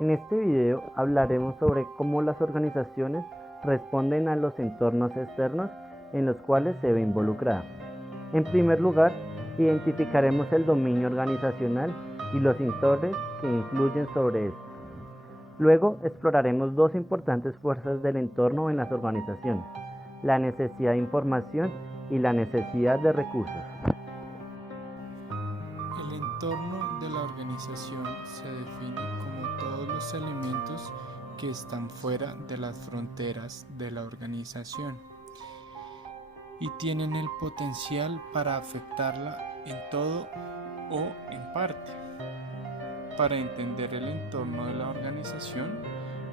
En este video hablaremos sobre cómo las organizaciones responden a los entornos externos en los cuales se ve involucrada. En primer lugar, identificaremos el dominio organizacional y los factores que influyen sobre esto. Luego exploraremos dos importantes fuerzas del entorno en las organizaciones: la necesidad de información y la necesidad de recursos. El entorno de la organización se define como todos los elementos que están fuera de las fronteras de la organización y tienen el potencial para afectarla en todo o en parte. Para entender el entorno de la organización,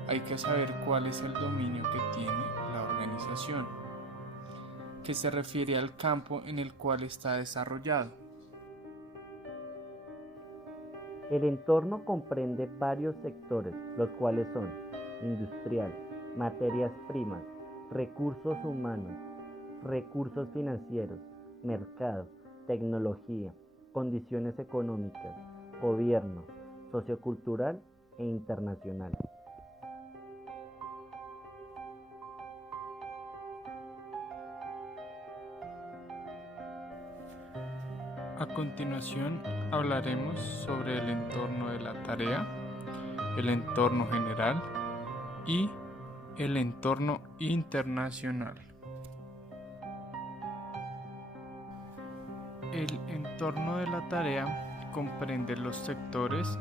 hay que saber cuál es el dominio que tiene la organización, que se refiere al campo en el cual está desarrollado. El entorno comprende varios sectores, los cuales son industrial, materias primas, recursos humanos, recursos financieros, mercado, tecnología, condiciones económicas, gobierno, sociocultural e internacional. A continuación hablaremos sobre el entorno de la tarea, el entorno general y el entorno internacional. El entorno de la tarea comprende los sectores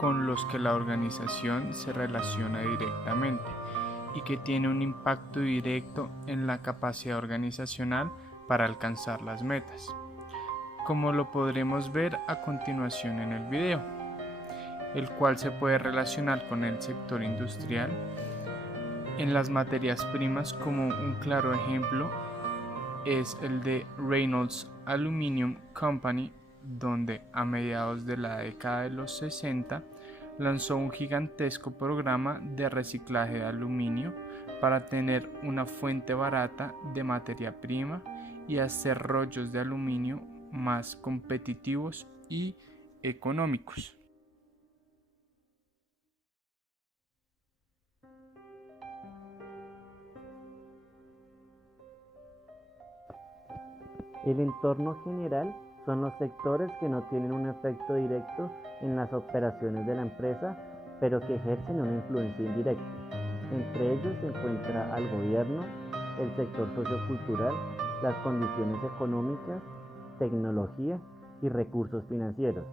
con los que la organización se relaciona directamente y que tiene un impacto directo en la capacidad organizacional para alcanzar las metas, como lo podremos ver a continuación en el video, el cual se puede relacionar con el sector industrial en las materias primas. Como un claro ejemplo es el de Reynolds Aluminium Company, donde a mediados de la década de los 60 lanzó un gigantesco programa de reciclaje de aluminio para tener una fuente barata de materia prima y hacer rollos de aluminio más competitivos y económicos. El entorno general son los sectores que no tienen un efecto directo en las operaciones de la empresa, pero que ejercen una influencia indirecta. Entre ellos se encuentra al gobierno, el sector sociocultural, las condiciones económicas, tecnología y recursos financieros.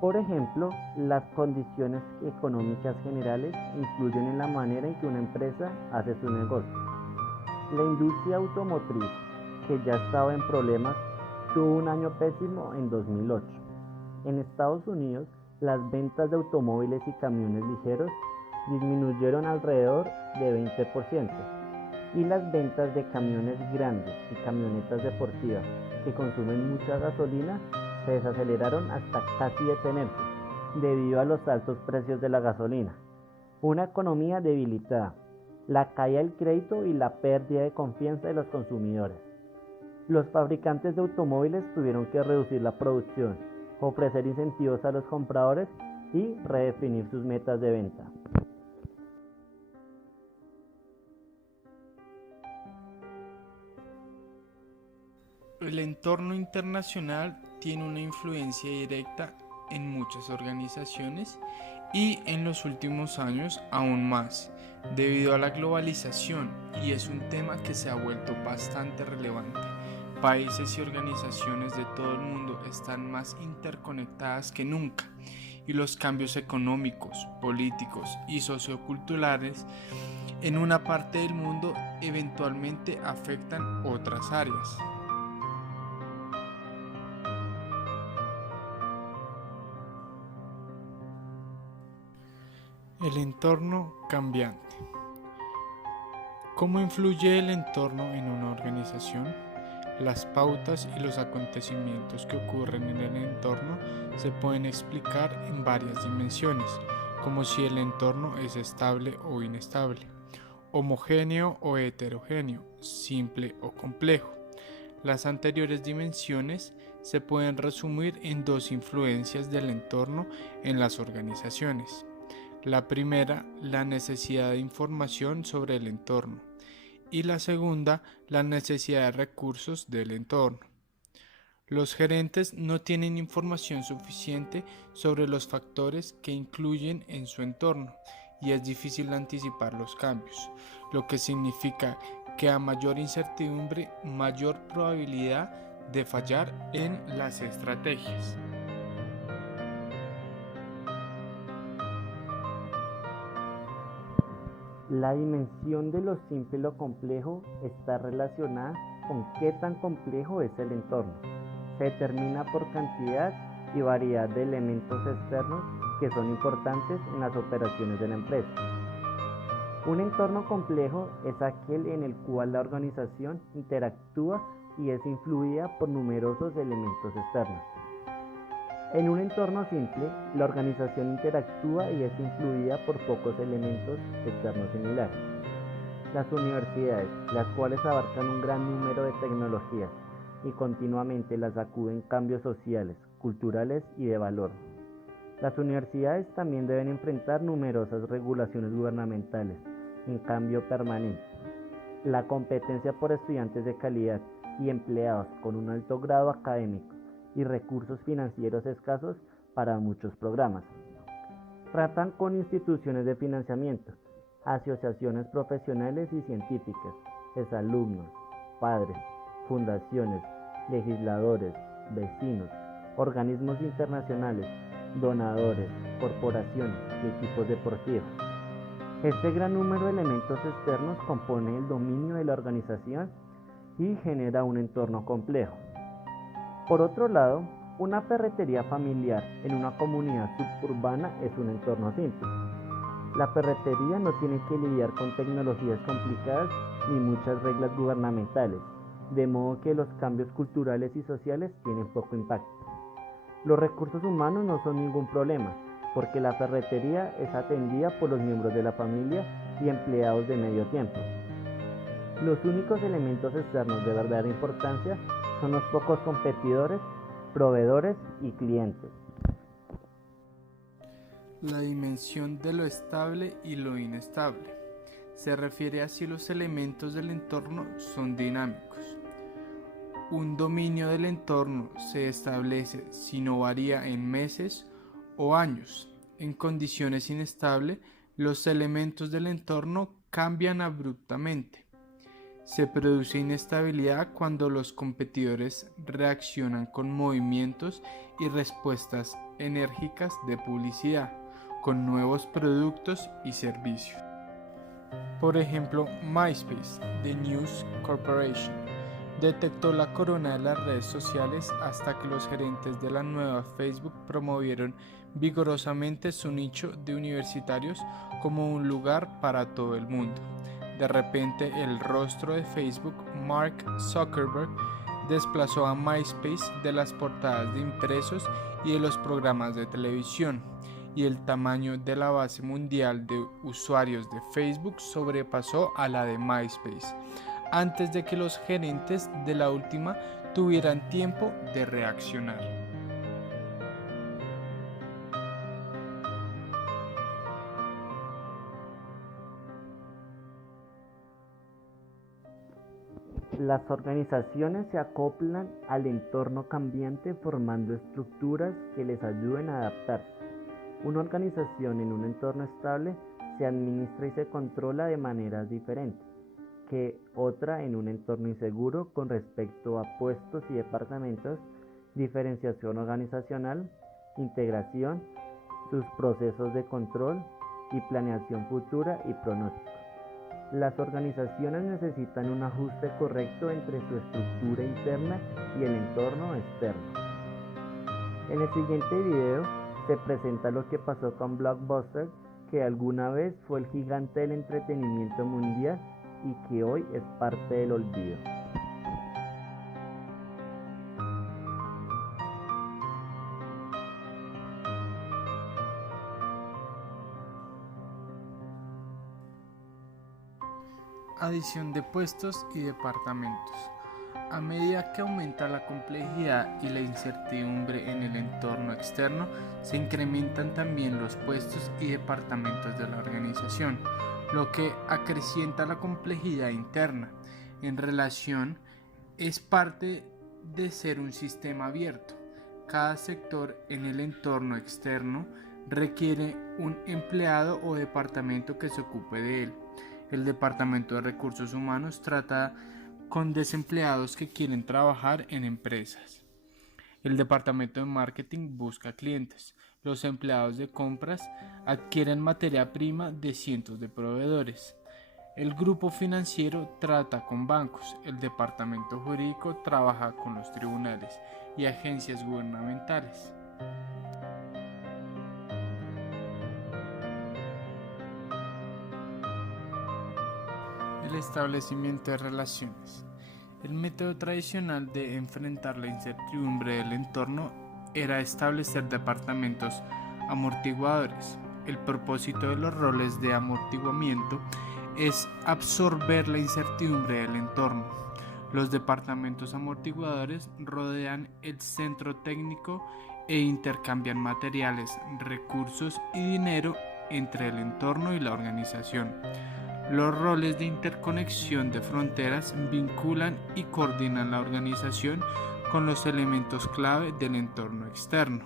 Por ejemplo, las condiciones económicas generales influyen en la manera en que una empresa hace su negocio. La industria automotriz, que ya estaba en problemas, tuvo un año pésimo en 2008. En Estados Unidos, las ventas de automóviles y camiones ligeros disminuyeron alrededor de 20%, y las ventas de camiones grandes y camionetas deportivas que consumen mucha gasolina se desaceleraron hasta casi detenerse debido a los altos precios de la gasolina. Una economía debilitada, la caída del crédito y la pérdida de confianza de los consumidores. Los fabricantes de automóviles tuvieron que reducir la producción, ofrecer incentivos a los compradores y redefinir sus metas de venta. El entorno internacional tiene una influencia directa en muchas organizaciones y en los últimos años aún más, debido a la globalización, y es un tema que se ha vuelto bastante relevante. Países y organizaciones de todo el mundo están más interconectadas que nunca, y los cambios económicos, políticos y socioculturales en una parte del mundo eventualmente afectan otras áreas. El entorno cambiante. ¿Cómo influye el entorno en una organización? Las pautas y los acontecimientos que ocurren en el entorno se pueden explicar en varias dimensiones, como si el entorno es estable o inestable, homogéneo o heterogéneo, simple o complejo. Las anteriores dimensiones se pueden resumir en dos influencias del entorno en las organizaciones: La primera, la necesidad de información sobre el entorno, y la segunda, la necesidad de recursos del entorno. Los gerentes no tienen información suficiente sobre los factores que incluyen en su entorno y es difícil anticipar los cambios, lo que significa que a mayor incertidumbre, mayor probabilidad de fallar en las estrategias. La dimensión de lo simple y lo complejo está relacionada con qué tan complejo es el entorno. Se determina por cantidad y variedad de elementos externos que son importantes en las operaciones de la empresa. Un entorno complejo es aquel en el cual la organización interactúa y es influida por numerosos elementos externos. En un entorno simple, la organización interactúa y es influida por pocos elementos externos similares. Las universidades, las cuales abarcan un gran número de tecnologías y continuamente las sacuden cambios sociales, culturales y de valor. Las universidades también deben enfrentar numerosas regulaciones gubernamentales en cambio permanente. La competencia por estudiantes de calidad y empleados con un alto grado académico y recursos financieros escasos para muchos programas. Tratan con instituciones de financiamiento, asociaciones profesionales y científicas, exalumnos, padres, fundaciones, legisladores, vecinos, organismos internacionales, donadores, corporaciones y equipos deportivos. Este gran número de elementos externos compone el dominio de la organización y genera un entorno complejo. Por otro lado, una ferretería familiar en una comunidad suburbana es un entorno simple. La ferretería no tiene que lidiar con tecnologías complicadas ni muchas reglas gubernamentales, de modo que los cambios culturales y sociales tienen poco impacto. Los recursos humanos no son ningún problema, porque la ferretería es atendida por los miembros de la familia y empleados de medio tiempo. Los únicos elementos externos de verdadera importancia son los pocos competidores, proveedores y clientes. La dimensión de lo estable y lo inestable se refiere a si los elementos del entorno son dinámicos. Un dominio del entorno se establece si no varía en meses o años. En condiciones inestables, los elementos del entorno cambian abruptamente. Se produce inestabilidad cuando los competidores reaccionan con movimientos y respuestas enérgicas de publicidad, con nuevos productos y servicios. Por ejemplo, MySpace, The News Corporation, detectó la corona de las redes sociales hasta que los gerentes de la nueva Facebook promovieron vigorosamente su nicho de universitarios como un lugar para todo el mundo. De repente, el rostro de Facebook, Mark Zuckerberg, desplazó a MySpace de las portadas de impresos y de los programas de televisión, y el tamaño de la base mundial de usuarios de Facebook sobrepasó a la de MySpace, antes de que los gerentes de la última tuvieran tiempo de reaccionar. Las organizaciones se acoplan al entorno cambiante formando estructuras que les ayuden a adaptarse. Una organización en un entorno estable se administra y se controla de maneras diferentes que otra en un entorno inseguro con respecto a puestos y departamentos, diferenciación organizacional, integración, sus procesos de control y planeación futura y pronóstico. Las organizaciones necesitan un ajuste correcto entre su estructura interna y el entorno externo. En el siguiente video se presenta lo que pasó con Blockbuster, que alguna vez fue el gigante del entretenimiento mundial y que hoy es parte del olvido. Adición de puestos y departamentos. A medida que aumenta la complejidad y la incertidumbre en el entorno externo, se incrementan también los puestos y departamentos de la organización, lo que acrecienta la complejidad interna. En relación, es parte de ser un sistema abierto. Cada sector en el entorno externo requiere un empleado o departamento que se ocupe de él. El Departamento de Recursos Humanos trata con desempleados que quieren trabajar en empresas. El departamento de marketing busca clientes. Los empleados de compras adquieren materia prima de cientos de proveedores. El grupo financiero trata con bancos. El departamento jurídico trabaja con los tribunales y agencias gubernamentales. El establecimiento de relaciones. El método tradicional de enfrentar la incertidumbre del entorno era establecer departamentos amortiguadores. El propósito de los roles de amortiguamiento es absorber la incertidumbre del entorno. Los departamentos amortiguadores rodean el centro técnico e intercambian materiales, recursos y dinero entre el entorno y la organización. Los roles de interconexión de fronteras vinculan y coordinan la organización con los elementos clave del entorno externo.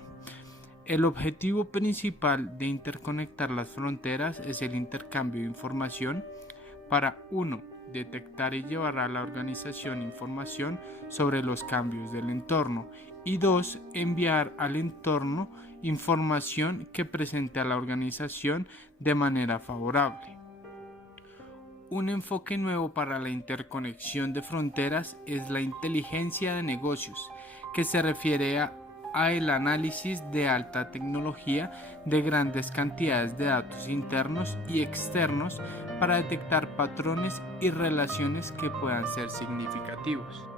El objetivo principal de interconectar las fronteras es el intercambio de información para 1. Detectar y llevar a la organización información sobre los cambios del entorno y 2. Enviar al entorno información que presente a la organización de manera favorable. Un enfoque nuevo para la interconexión de fronteras es la inteligencia de negocios, que se refiere a el análisis de alta tecnología de grandes cantidades de datos internos y externos para detectar patrones y relaciones que puedan ser significativos.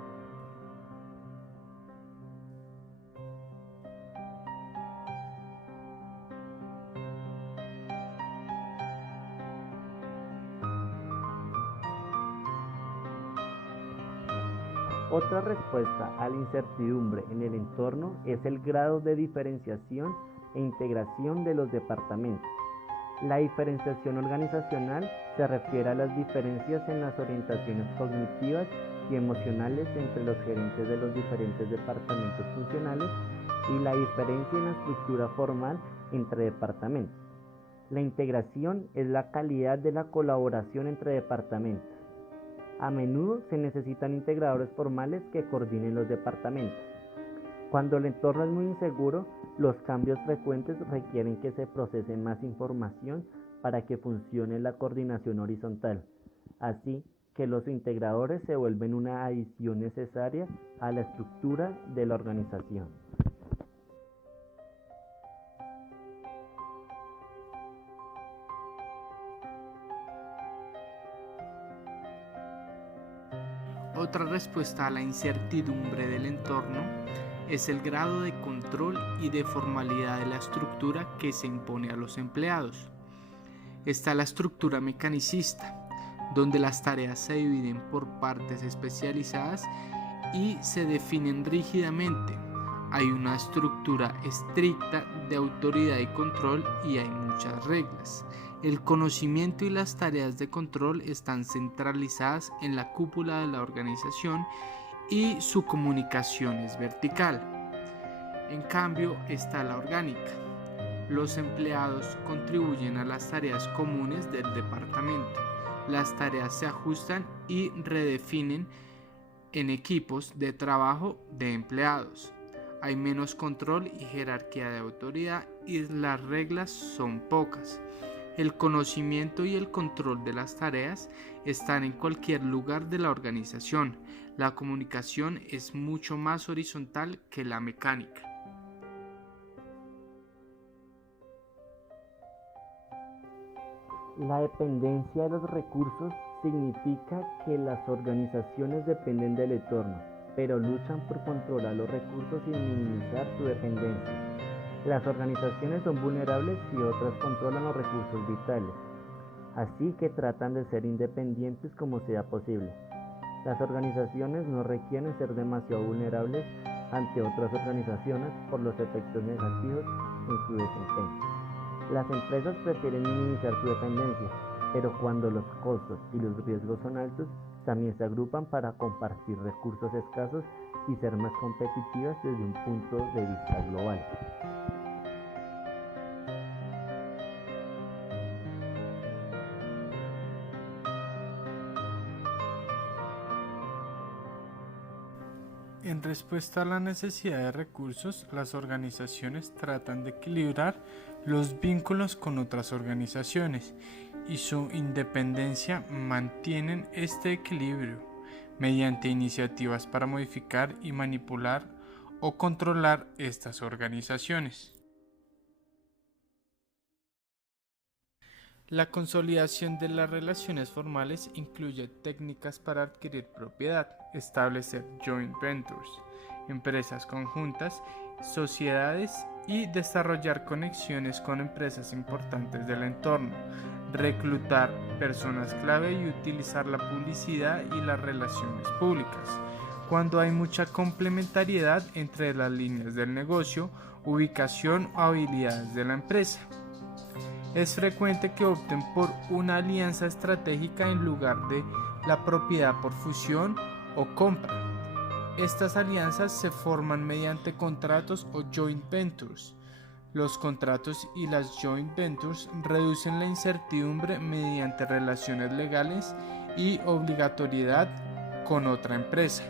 Otra respuesta a la incertidumbre en el entorno es el grado de diferenciación e integración de los departamentos. La diferenciación organizacional se refiere a las diferencias en las orientaciones cognitivas y emocionales entre los gerentes de los diferentes departamentos funcionales y la diferencia en la estructura formal entre departamentos. La integración es la calidad de la colaboración entre departamentos. A menudo se necesitan integradores formales que coordinen los departamentos. Cuando el entorno es muy inseguro, los cambios frecuentes requieren que se procese más información para que funcione la coordinación horizontal. Así que los integradores se vuelven una adición necesaria a la estructura de la organización. Otra respuesta a la incertidumbre del entorno es el grado de control y de formalidad de la estructura que se impone a los empleados. Está la estructura mecanicista, donde las tareas se dividen por partes especializadas y se definen rígidamente. Hay una estructura estricta de autoridad y control y hay muchas reglas. El conocimiento y las tareas de control están centralizadas en la cúpula de la organización y su comunicación es vertical. En cambio está la orgánica. Los empleados contribuyen a las tareas comunes del departamento. Las tareas se ajustan y redefinen en equipos de trabajo de empleados. Hay menos control y jerarquía de autoridad y las reglas son pocas. El conocimiento y el control de las tareas están en cualquier lugar de la organización. La comunicación es mucho más horizontal que la mecánica. La dependencia de los recursos significa que las organizaciones dependen del entorno, pero luchan por controlar los recursos y minimizar su dependencia. Las organizaciones son vulnerables y otras controlan los recursos vitales, así que tratan de ser independientes como sea posible. Las organizaciones no requieren ser demasiado vulnerables ante otras organizaciones por los efectos negativos en su desempeño. Las empresas prefieren minimizar su dependencia, pero cuando los costos y los riesgos son altos, también se agrupan para compartir recursos escasos y ser más competitivas desde un punto de vista global. En respuesta a la necesidad de recursos, las organizaciones tratan de equilibrar los vínculos con otras organizaciones y su independencia mantienen este equilibrio mediante iniciativas para modificar y manipular o controlar estas organizaciones. La consolidación de las relaciones formales incluye técnicas para adquirir propiedad, establecer joint ventures, empresas conjuntas, sociedades y desarrollar conexiones con empresas importantes del entorno, reclutar personas clave y utilizar la publicidad y las relaciones públicas. Cuando hay mucha complementariedad entre las líneas del negocio, ubicación o habilidades de la empresa. Es frecuente que opten por una alianza estratégica en lugar de la propiedad por fusión o compra. Estas alianzas se forman mediante contratos o joint ventures. Los contratos y las joint ventures reducen la incertidumbre mediante relaciones legales y obligatoriedad con otra empresa.